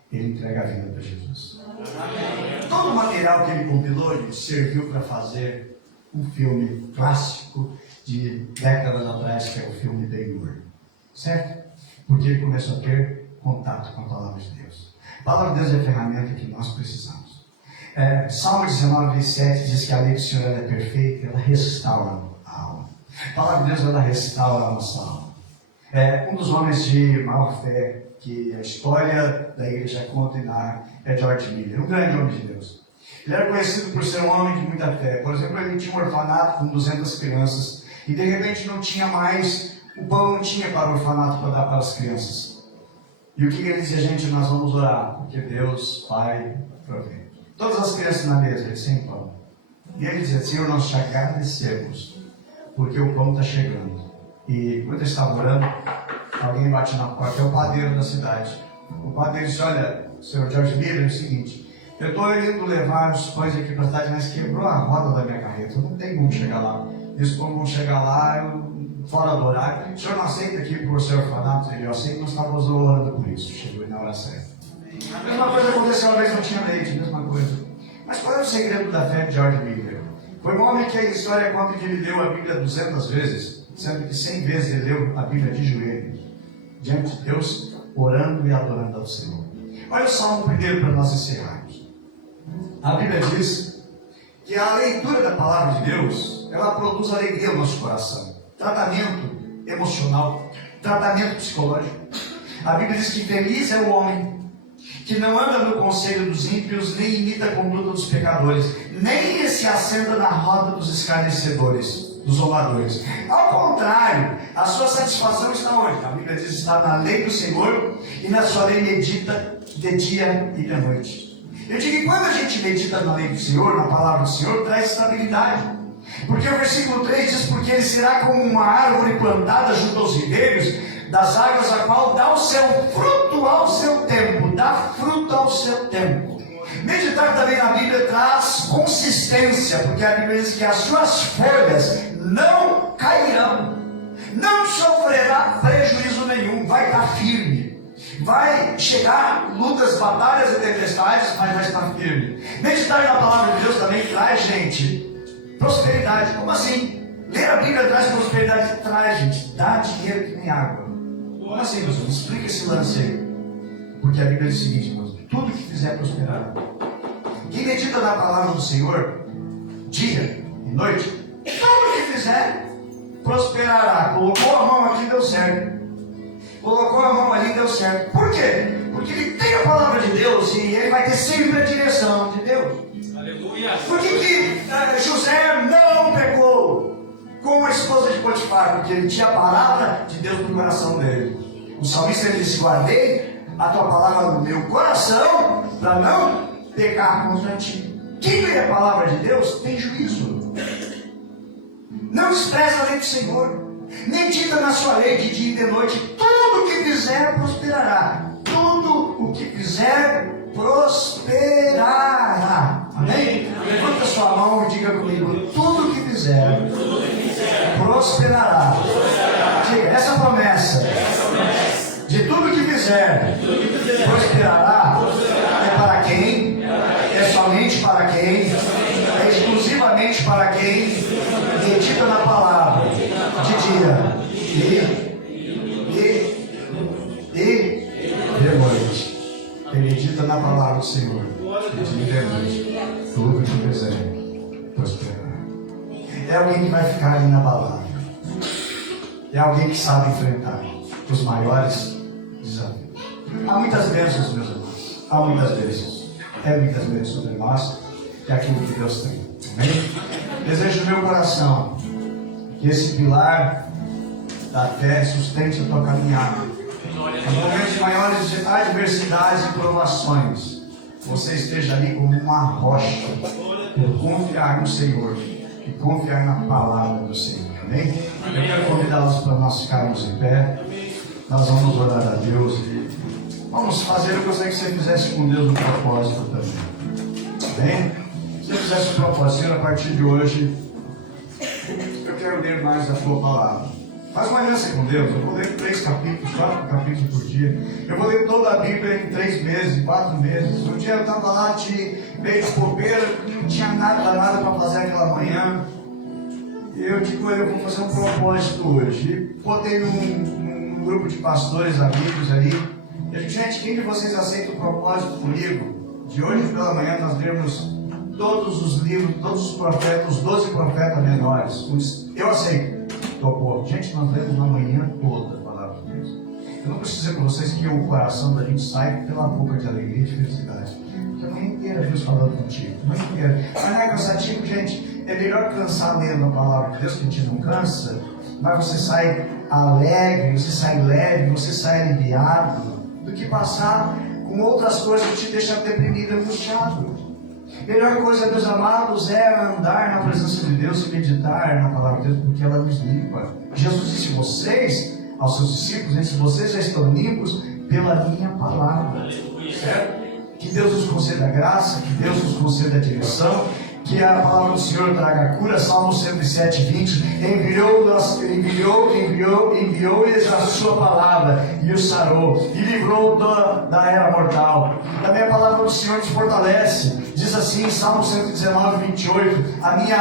Ele entrega a vida para Jesus. Amém. Todo o material que ele compilou, ele serviu para fazer um filme clássico de décadas atrás, que é o filme Ben-Hur. Certo? Porque ele começou a ter contato com a palavra de Deus. A palavra de Deus é a ferramenta que nós precisamos. Salmo 19:7 diz que a lei do Senhor ela é perfeita, ela restaura a alma. A palavra de Deus ela restaura a nossa alma. Um dos homens de maior fé que a história da igreja conta é George Miller, um grande homem de Deus. Ele era conhecido por ser um homem de muita fé. Por exemplo, ele tinha um orfanato com 200 crianças e de repente não tinha mais, o pão não tinha para o orfanato para dar para as crianças. E o que ele dizia? Gente, nós vamos orar, porque Deus vai prover. Todas as crianças na mesa, ele sem pão. E ele dizia, Senhor, nós te agradecemos, porque o pão está chegando. E quando ele estava orando, alguém bate na porta, é o padeiro da cidade. O padeiro disse, olha, senhor George Miller, é o seguinte, eu estou indo levar os pães aqui para a cidade, mas quebrou a roda da minha carreta, eu não tenho como chegar lá. Eles como vão chegar lá, eu fora do horário. O senhor não aceita aqui por ser orfanato? Eu aceito, nós estávamos orando por isso. Chegou na hora certa. A mesma coisa aconteceu uma vez, não tinha leite, a mesma coisa. Mas qual é o segredo da fé de George Miller? Foi um homem que a história conta que ele leu a Bíblia 200 vezes, sendo que 100 vezes ele leu a Bíblia de joelhos, diante de Deus, orando e adorando ao Senhor. Olha o Salmo 1 para nós encerrarmos. A Bíblia diz que a leitura da palavra de Deus, ela produz alegria no nosso coração, tratamento emocional, tratamento psicológico. A Bíblia diz que feliz é o homem que não anda no conselho dos ímpios, nem imita a conduta dos pecadores, nem se assenta na roda dos escarnecedores, dos zombadores. Ao contrário, a sua satisfação está onde? A Bíblia diz que está na lei do Senhor, e na sua lei medita de dia e de noite. Eu digo que quando a gente medita na lei do Senhor, na palavra do Senhor, traz estabilidade. Porque o versículo 3 diz, porque ele será como uma árvore plantada junto aos ribeiros das águas, a qual dá o seu fruto ao seu tempo, dá fruto ao seu tempo. Meditar também na Bíblia traz consistência, porque a Bíblia diz que as suas folhas não cairão, não sofrerá prejuízo nenhum, vai estar firme. Vai chegar lutas, batalhas e tempestades, mas vai estar firme. Meditar na palavra de Deus também traz, gente, prosperidade. Como assim? Ler a Bíblia traz prosperidade? Traz, gente, dá dinheiro que nem água. Como assim, meus irmãos? Explica esse lance aí. Porque a Bíblia diz o seguinte, meus irmãos: tudo que fizer prosperará. Quem medita na palavra do Senhor, dia e noite, tudo que fizer prosperará. Colocou a mão aqui, deu certo. Colocou a mão ali, deu certo. Por quê? Porque ele tem a palavra de Deus e ele vai ter sempre a direção de Deus. Aleluia. Por que José não pecou com a esposa de Potifar? Porque ele tinha a palavra de Deus no coração dele. O salmista disse: guardei a tua palavra no meu coração para não pecar contra ti. Quem lê a palavra de Deus tem juízo. Não despreza a lei do Senhor. Medita na sua lei de dia e de noite. Tudo o que fizer prosperará. Tudo o que fizer prosperará. Amém? Levanta sua mão e diga comigo: tudo o que fizer prosperará. Diga essa promessa. De tudo o que fizer prosperará. É para quem? É somente para quem? É exclusivamente para quem medita na palavra de dia e de noite. Quem medita na palavra do Senhor de dia e de noite, tudo que fizer prosperará. É alguém que vai ficar inabalável. É alguém que sabe enfrentar os maiores desafios. Há muitas bênçãos, meus irmãos. Há muitas bênçãos. É muitas bênçãos sobre nós. É aquilo que Deus tem. Amém? Desejo no meu coração que esse pilar da fé sustente a tua caminhada. Nos momentos de maiores adversidades e provações, você esteja ali como uma rocha, por confiar no Senhor e confiar na palavra do Senhor. Amém? Eu quero convidá-los para nós ficarmos em pé. Nós vamos orar a Deus e vamos fazer o que eu sei que você fizesse com Deus no propósito também. Amém? Se você fizesse o propósito, Senhor, a partir de hoje, eu quero ler mais a tua palavra. Faz uma aliança com Deus. Eu vou ler 3 capítulos, 4 capítulos por dia. Eu vou ler toda a Bíblia em 3 meses, 4 meses. Um dia eu estava lá meio de bobeira, não tinha nada para fazer aquela manhã. E eu digo, eu vou fazer um propósito hoje. E botei num grupo de pastores, amigos ali. E eu digo, gente, quem de vocês aceita o propósito comigo? De hoje pela manhã nós lermos todos os livros, todos os profetas, os 12 profetas menores. Eu aceito. Topou. Gente, nós lemos na manhã toda a palavra de Deus. Eu não preciso dizer para vocês que o coração da gente sai pela boca de alegria e de felicidade. Porque a manhã inteira Deus falando contigo. A manhã inteira. Mas não é cansativo, gente. É melhor cansar lendo a palavra de Deus, que a gente não cansa. Mas você sai alegre, você sai leve, você sai aliviado, do que passar com outras coisas que te deixam deprimido e angustiado. Melhor coisa, meus amados, é andar na presença de Deus e meditar na palavra de Deus, porque ela nos limpa. Jesus disse: vocês, aos seus discípulos, disse: vocês já estão limpos pela minha palavra. Certo? Que Deus nos conceda a graça, que Deus nos conceda a direção, que a palavra do Senhor traga cura. Salmo 107, 20. Enviou-lhes a sua palavra e o sarou, e livrou da era mortal. Também a palavra do Senhor nos fortalece. Diz assim, Salmo 119, 28. A minha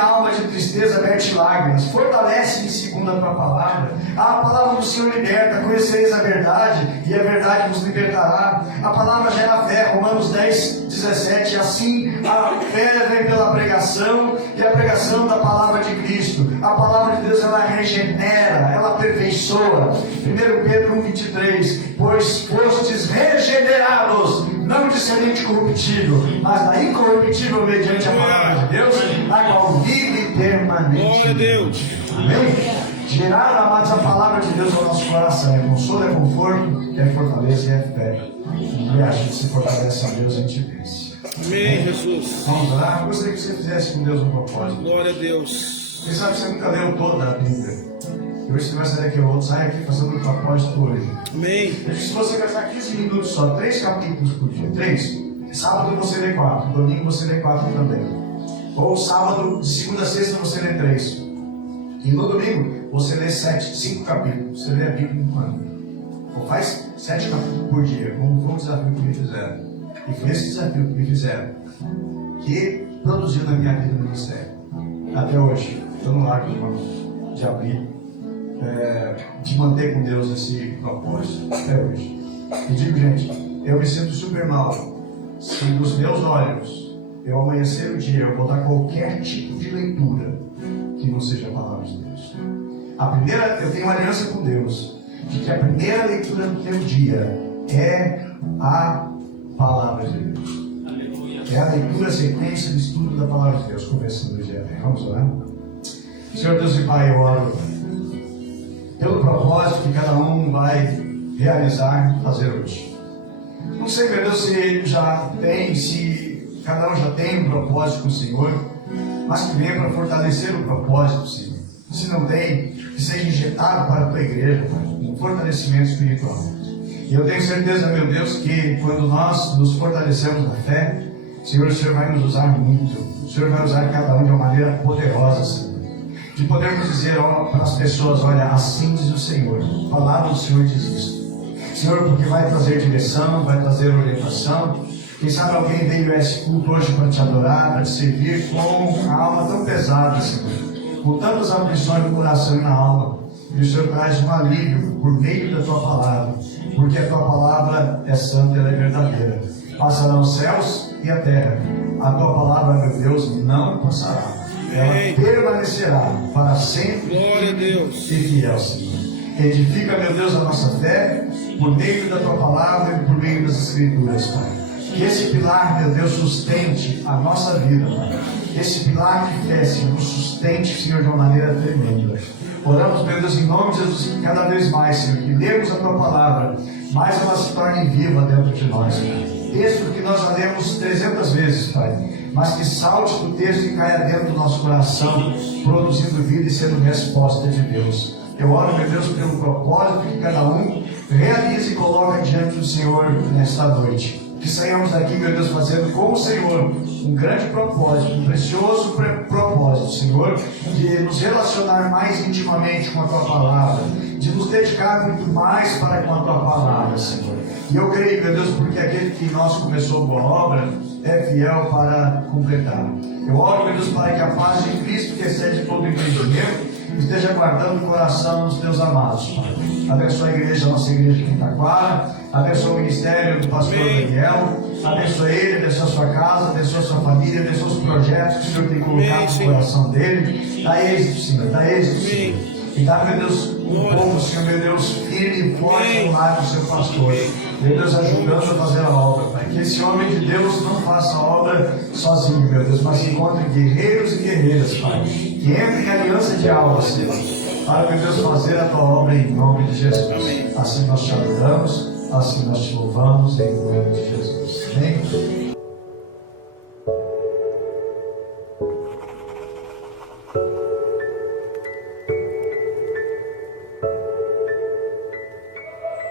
alma de tristeza verte lágrimas. Fortalece-me segundo a tua palavra. A palavra do Senhor liberta. Conhecereis a verdade, e a verdade vos libertará. A palavra gera fé. Romanos 10, 17. Assim a fé vem pela pregação, e a pregação da palavra de Cristo. A palavra de Deus, ela regenera, ela aperfeiçoa. 1 Pedro 1, 23. Pois fostes regenerados, não de semente corruptível, mas da incorruptível, mediante a palavra de Deus, a qual vive permanente. Glória a Deus. Amém? Gerar, amados, a palavra de Deus ao nosso coração é consolo, é conforto, é fortaleza e é fé. E a gente se fortalece a Deus e a gente vence. Amém, Jesus. Vamos orar? Eu gostaria que você fizesse com Deus um propósito. Glória a Deus. Quem sabe você nunca leu toda a Bíblia. E hoje você vai sair aqui, eu saio aqui fazendo um propósito hoje. Amém. Se você gastar 15 minutos só, 3 capítulos por dia, 3, sábado você lê 4, domingo você lê 4 também. Ou sábado, de segunda a sexta você lê 3. E no domingo você lê 5 capítulos. Você lê a Bíblia em um ano. Ou faz 7 capítulos por dia, como foi um desafio que me fizeram. E foi esse desafio que me fizeram que produziu na minha vida no ministério. Até hoje, eu não largo de abrir, de manter com Deus esse propósito. Até hoje. E digo, gente, eu me sinto super mal se nos meus olhos eu amanhecer o dia, eu botar qualquer tipo de leitura que não seja a palavra de Deus. Eu tenho uma aliança com Deus, de que a primeira leitura do meu dia é a palavra de Deus. É a leitura, a sequência de estudo da palavra de Deus, começando o dia. Vamos orar? Senhor Deus e Pai, eu oro pelo propósito que cada um vai realizar, fazer hoje. Não sei, meu Deus, se cada um já tem um propósito com o Senhor, mas que venha para fortalecer o propósito, Senhor. Se não tem, que seja injetado para a tua igreja, Pai, um fortalecimento espiritual. E eu tenho certeza, meu Deus, que quando nós nos fortalecemos na fé, Senhor, o Senhor vai nos usar muito. O Senhor vai usar cada um de uma maneira poderosa, Senhor. De podermos dizer para as pessoas, olha, assim diz o Senhor. A palavra do Senhor diz isso. Senhor, porque vai trazer direção, vai trazer orientação. Quem sabe alguém veio a esse culto hoje para te adorar, para te servir com a alma tão pesada, Senhor. Com tantas aflições no coração e na alma. E o Senhor traz um alívio por meio da tua palavra. Porque a tua palavra é santa e ela é verdadeira. Passarão os céus e a terra. A tua palavra, meu Deus, não passará. Ela permanecerá para sempre. Glória a Deus. E fiel, Senhor. Edifica, meu Deus, a nossa fé por meio da tua palavra e por meio das Escrituras, Pai. Que esse pilar, meu Deus, sustente a nossa vida, Pai. Esse pilar de fé, Senhor, nos sustente, Senhor, de uma maneira tremenda. Oramos, meu Deus, em nome de Jesus, que cada vez mais, Senhor, que lemos a tua palavra, mais ela se torne viva dentro de nós, Pai. Texto que nós já lemos 300 vezes, Pai, mas que salte do texto e caia dentro do nosso coração, produzindo vida e sendo resposta de Deus. Eu oro, meu Deus, pelo propósito que cada um realize e coloca diante do Senhor nesta noite. Que saiamos daqui, meu Deus, fazendo com o Senhor um grande propósito, um precioso propósito, Senhor, de nos relacionar mais intimamente com a Tua Palavra, de nos dedicar muito mais para com a Tua Palavra, Senhor. E eu creio, meu Deus, porque aquele que em nós começou boa obra é fiel para completar. Eu oro, meu Deus, para que a paz de Cristo, que excede todo entendimento, esteja guardando o coração dos teus amados, Pai. Abençoa a igreja, a nossa igreja de Itaquara, abençoa o ministério do pastor Daniel, abençoa ele, abençoa a sua casa, abençoa a sua família, abençoa os projetos que o Senhor tem colocado no coração dele. Dá êxito, Senhor, dá êxito, Senhor. E dá, meu Deus, um povo, Senhor, meu Deus, firme e forte no lar do seu pastor. Meu Deus, ajudando a fazer a obra, Pai. Que esse homem de Deus não faça a obra sozinho, meu Deus, mas que encontre guerreiros e guerreiras, Pai. Que entre em aliança de alma, Senhor, para, meu Deus, fazer a tua obra em nome de Jesus. Assim nós te adoramos, assim nós te louvamos, em nome de Jesus. Amém?